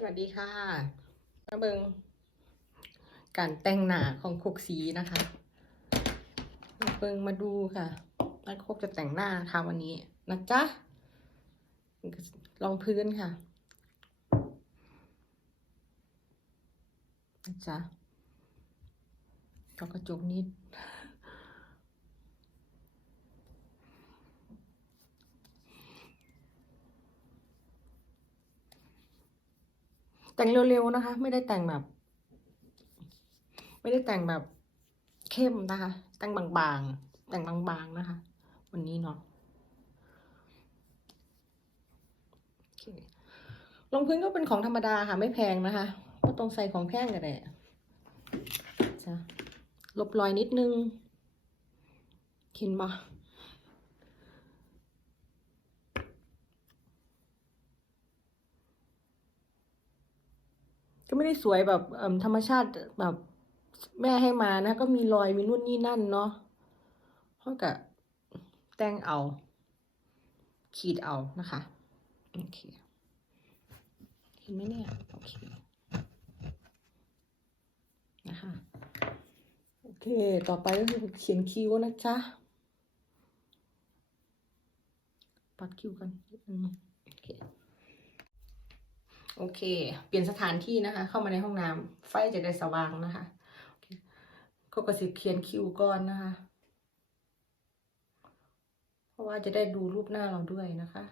สวัสดีค่ะมาเบิงการแต่งหน้าของคุกสีนะคะมาเบิงมาดูค่ะนักโคกจะแต่งหน้าค่ะวันนี้นะจ๊ะลองพื้นค่ะนะจ๊ะก็กระจกนิด แต่งเร็วๆนะคะ ไม่ได้แต่งแบบ ไม่ได้แต่งแบบเข้มนะคะ แต่งบางๆ แต่งบางๆนะคะ วันนี้เนาะโอเครองพื้นก็เป็นของธรรมดาค่ะ ไม่แพงนะคะก็ต้องใส่ของแพงกันแหละจ้ะลบรอยนิดนึงเห็นปะ ก็ ไม่ได้สวยแบบธรรมชาติแบบแม่ให้มานะ ก็มีรอยมีนู่นนี่นั่นเนาะเท่ากับแต่งเอา ขีดเอานะคะโอเคเห็นไหมเนี่ยโอเคนะคะโอเค ต่อไปก็คือเขียนคิ้วนะจ๊ะปัดคิ้วกันนิดนึงโอเค โอเค เปลี่ยนสถานที่นะคะ เข้ามาในห้องน้ำไฟจะได้สว่างนะคะโอเคก็กระสิเขียนคิวก่อนนะคะ เพราะว่าจะได้ดูรูปหน้าเราด้วยนะคะ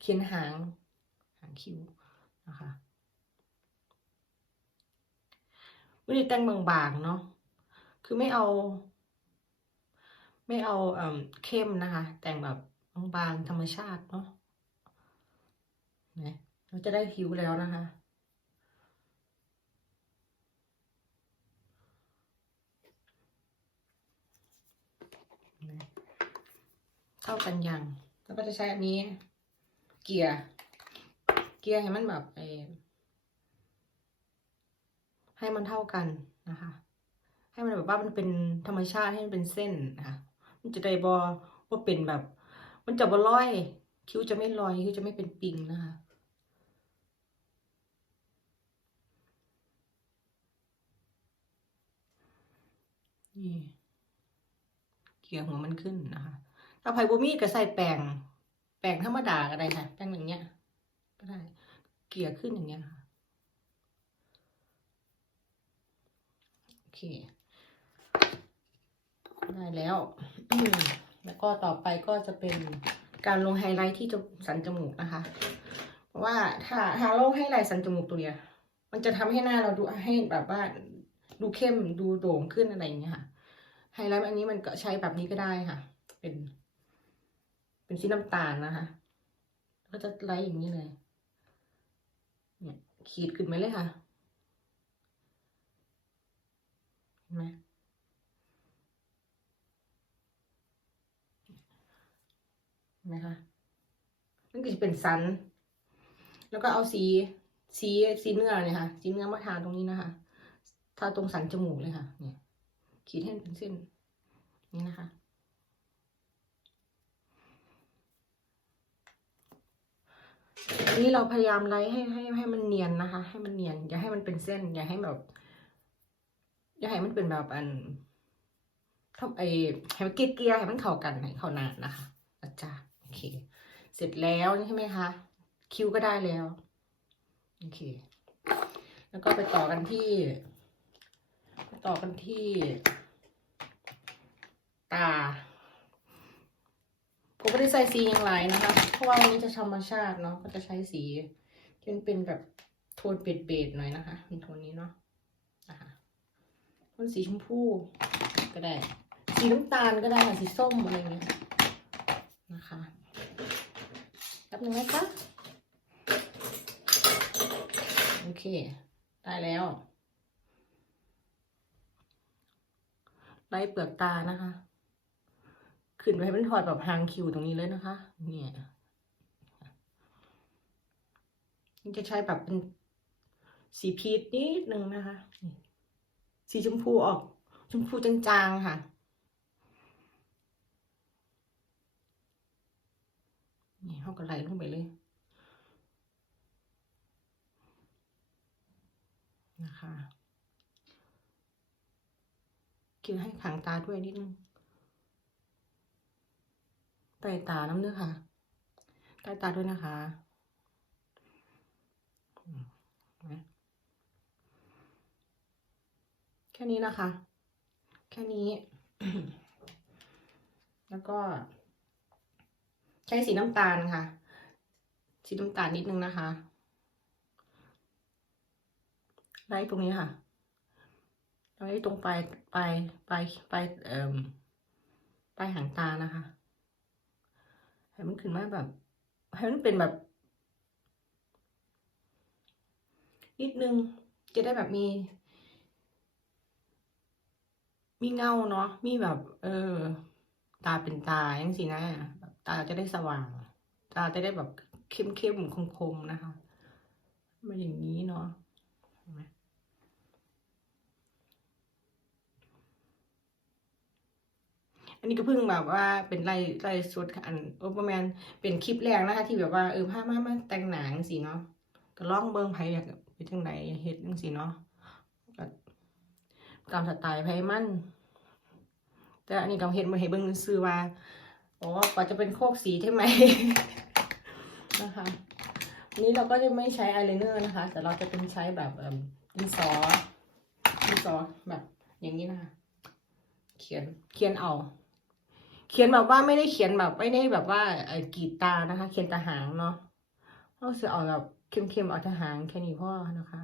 เขียนหางหางคิ้วนะคะไม่ได้แต่งบางๆเนาะ คือไม่เอา ไม่เอาเอ่อเข้มนะคะ แต่งแบบบางๆธรรมชาติเนาะนะเราจะได้ผิวแล้วนะคะ เท่ากันยัง แล้วก็จะใช้อันนี้ เกียร์ เกียร์ให้มันแบบเอให้มันเท่ากันนะคะ ให้มันแบบว่ามันเป็นธรรมชาติให้มันเป็นเส้นนะคะ มันจะได้บอว่าเป็นแบบ มันจะบ่ลอย คิ้วจะไม่ลอย คิ้วจะไม่เป็นปิงนะคะนี่เกี่ยหัวมันขึ้นนะคะ ถ้าไผ่บุมีก็ใส่แป้ง แป้งธรรมดาก็ได้ค่ะ แป้งอย่างเงี้ย ก็ได้ เกี่ยขึ้นอย่างเงี้ยค่ะ โอเค ได้แล้ว แล้วก็ต่อไปก็จะเป็นการลงไฮไลท์ที่จสันจมูกนะคะ เพราะว่าถ้าถ้าลงไฮไลท์สันจมูกตัวเนี้ย มันจะทำให้หน้าเราดูให้แบบว่าดูเข้มดูโด่งขึ้นอะไรอย่างเงี้ยค่ะ ไฮไลท์อันนี้มันก็ใช้แบบนี้ก็ได้ค่ะ เป็น เป็นสีน้ำตาลนะคะ ก็จะไลท์อย่างนี้เลย เนี่ยขีดขึ้นมาเลยค่ะ เห็นไหม นะคะมันก็จะเป็นสัน แล้วก็เอาสีสีสีเนื้อเนี่ยค่ะสีเนื้อมาทาตรงนี้นะคะทาตรงสันจมูกเลยค่ะเนี่ยขีดให้เป็นเส้นนี่นะคะอันนี้เราพยายามไล่ให้ให้ให้มันเนียนนะคะ ให้มันเนียน อย่าให้มันเป็นเส้น อย่าให้แบบ อย่าให้มันเป็นแบบอันทำไอให้มันเกลี่ยให้มันเข้ากันให้เข้าหนานะคะอาจารย์ เค เสร็จแล้วใช่ไหมคะ คิวก็ได้แล้ว โอเค แล้วก็ไปต่อกันที่ไปต่อกันที่ ตาผมไม่ได้ใส่สีอย่างไรนะคะ เพราะว่าวันนี้จะธรรมชาติเนาะ ก็จะใช้สีที่มันเป็นแบบโทนเบดๆหน่อยนะคะเป็นโทนนี้เนาะนะคะโทนสีชมพูก็ได้ สีน้ำตาลก็ได้ค่ะ สีส้มอะไรอย่างเงี้ยนะคะแป๊บ นึงนะคะ โอเค ได้แล้วไล่เปลือกตานะคะ ขึ้นไปให้มันถอดแบบหางคิวตรงนี้เลยนะคะ เนี่ยนี่จะใช้แบบเป็นสีพีชนิดนึงนะคะ สีชมพูออก ชมพูจางๆค่ะ นี่เขาก็ไหลลงไปเลย นะคะกินให้ขางตาด้วยนิดนึงใต้ตาน้ำเนื้อค่ะใต้ตาด้วยนะคะแค่นี้นะคะ แค่นี้ แล้วก็ ใช้สีน้ำตาลค่ะ สีน้ำตาลนิดนึงนะคะ ไล่ตรงนี้ค่ะ ไล่ตรงปลายปลายปลายปลายเอ่อปลายหางตานะคะ ให้มันขึ้นมาแบบ ให้มันเป็นแบบ นิดนึง จะได้แบบมี มีเงาเนาะ มีแบบ เออ ตาเป็นตาอย่างสีนะแบ ตาจะได้สว่าง ตาจะได้แบบเข้มเข้มคมคมๆนะคะมาอย่างนี้เนาะอันนี้ก็เพิ่งแบบว่าเป็นไล่ไล่สุดอันโอเปอร์แมนเป็นคลิปแรกนะคะที่แบบว่าเออพามามาแต่งหนังสิเนาะก็ลองเบิ่งไผอยากไปทางไหนเฮ็ดจังซี่เนาะก็ตามสไตล์ไผมันแต่อันนี้ต้องเฮ็ดมาให้เบิ่งซื่อว่า อ๋อกว่าจะเป็นโคกสีใช่ไหม นะคะวันนี้เราก็จะไม่ใช้อายไลเนอร์นะคะ แต่เราจะเป็นใช้แบบเอ่อดินสอดินสอแบบอย่างนี้นะคะเขียนเขียนเอา เขียนแบบว่าไม่ได้เขียนแบบไม่ได้แบบว่าเอ่อกรีดตานะคะ เขียนตาหางเนาะเราจะเอาแบบเข้มๆเอาตาหางแค่นี้พ่อนะคะ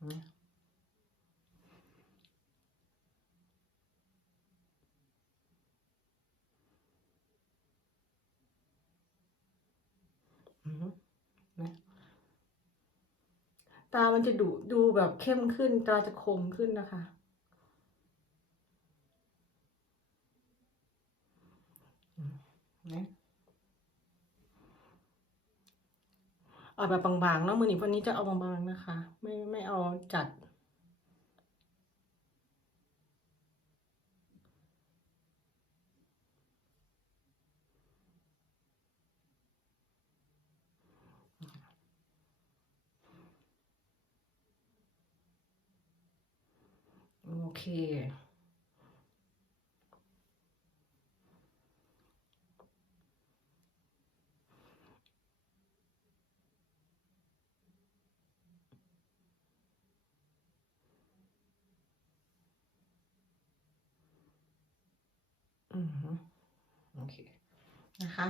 อืม อืมนะ ตามันจะดูดูแบบเข้มขึ้น ตาจะคมขึ้นนะคะ นะเอาแบบบางๆเนาะมือนี้วันนี้จะเอาบางๆนะคะ ไม่ไม่เอาจัด โอ เค อือฮึโอเค นะคะ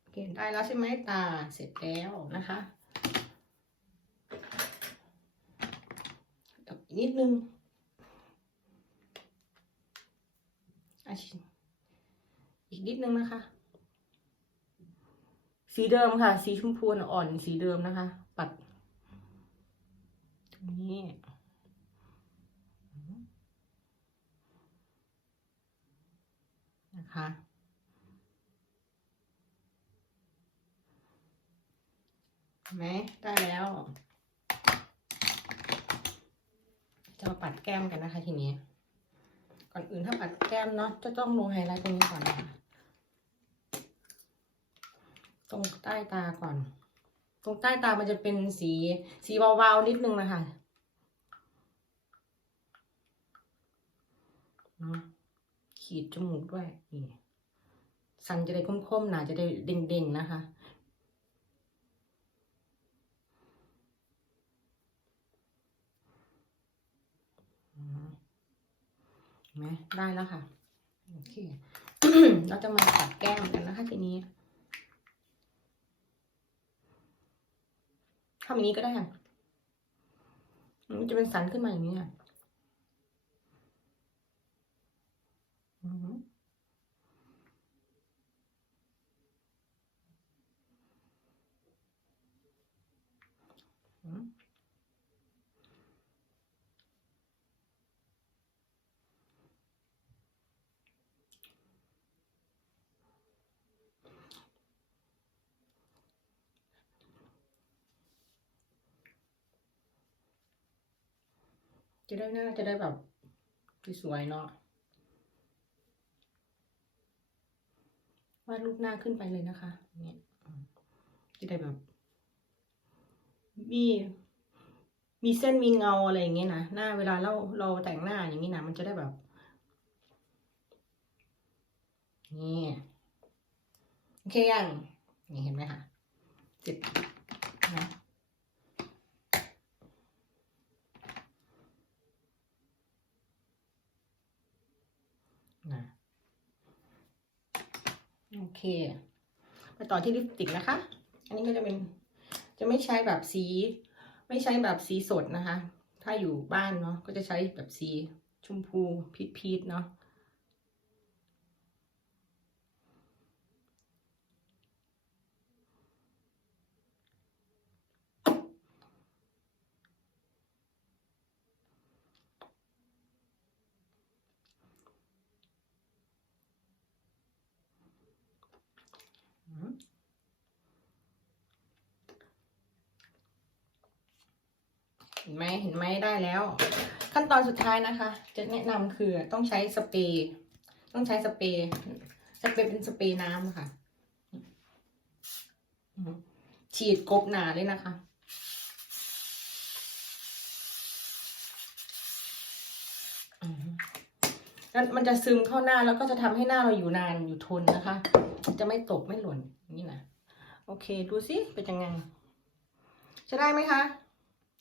โอเคได้แล้วใช่ไหมตาเสร็จแล้วนะคะ อีกนิดนึง อาชิอีกนิดนึงนะคะ สีเดิมค่ะ สีชมพูอ่อนสีเดิมนะคะ ปัดตรงนี้นะคะไหมได้แล้ว จะมาปัดแก้มกันนะคะทีนี้ ก่อนอื่นถ้าปัดแก้มเนาะจะต้องลงไฮไลท์ตรงนี้ก่อนนะคะตรงใต้ตาก่อน ตรงใต้ตามันจะเป็นสีสีวาวๆนิดนึงนะคะเนาะขีดจมูกด้วยนี่สันจะได้คมๆหนาจะได้เด่งๆนะคะ อืมเห็น ไหมได้แล้วค่ะ โอเค เราจะมาตัดแก้มกันนะคะทีนี้ทำอย่างนี้ก็ได้ค่ะมันจะเป็นสันขึ้นมาอย่างนี้ค่ะอือหืออืม จะได้หน้าจะได้แบบสวยเนาะวาดรูปหน้าขึ้นไปเลยนะคะเนี่ยจะได้แบบมีมีเส้นมีเงาอะไรอย่างเงี้ยนะหน้าเวลาเราเราแต่งหน้าอย่างนี้นะมันจะได้แบบนี่โอเคยังนี่เห็นไหมคะเสร็จนะ โอเคไปต่อที่ลิปสติกนะคะ อันนี้ก็จะเป็น จะไม่ใช้แบบสี ไม่ใช้แบบสีสดนะคะ ถ้าอยู่บ้านเนาะ ก็จะใช้แบบสีชมพูพีชพีชเนาะ เห็นไหมเห็นไหมได้แล้ว ขั้นตอนสุดท้ายนะคะ จะแนะนำคือต้องใช้สเปรย์ต้องใช้สเปรย์สเปรย์เป็นสเปรย์น้ำค่ะ ฉีดกบหนาเลยนะคะมแล้วมันจะซึมเข้าหน้าแล้วก็จะทำให้หน้าเราอยู่นานอยู่ทนนะคะ จะไม่ตกไม่หล่นนี่นะโอเค ดูสิเป็นยังไง จะได้ไหมคะ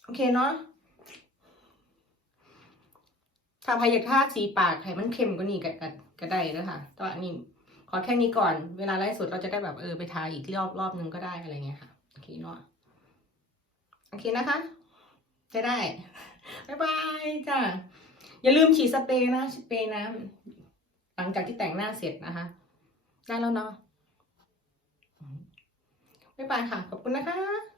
โอเคเนาะถ้าพายากทาสีปากให้มันเข้มกว่านี้ก็กก็ได้นะคะแต่ว่าอันนี้ขอแค่นี้ก่อน เวลาไลฟ์สดเราจะได้แบบเออไปทาอีกรอบรอบนึงก็ได้อะไรเงี้ยค่ะ โอเคเนาะ โอเคนะคะ จะได้ บ๊ายบายจ้ะ อย่าลืมฉีดสเปรย์นะ สเปรย์น้ำหลังจากที่แต่งหน้าเสร็จนะคะ ได้แล้วเนาะ บ๊ายบายค่ะ ขอบคุณนะคะ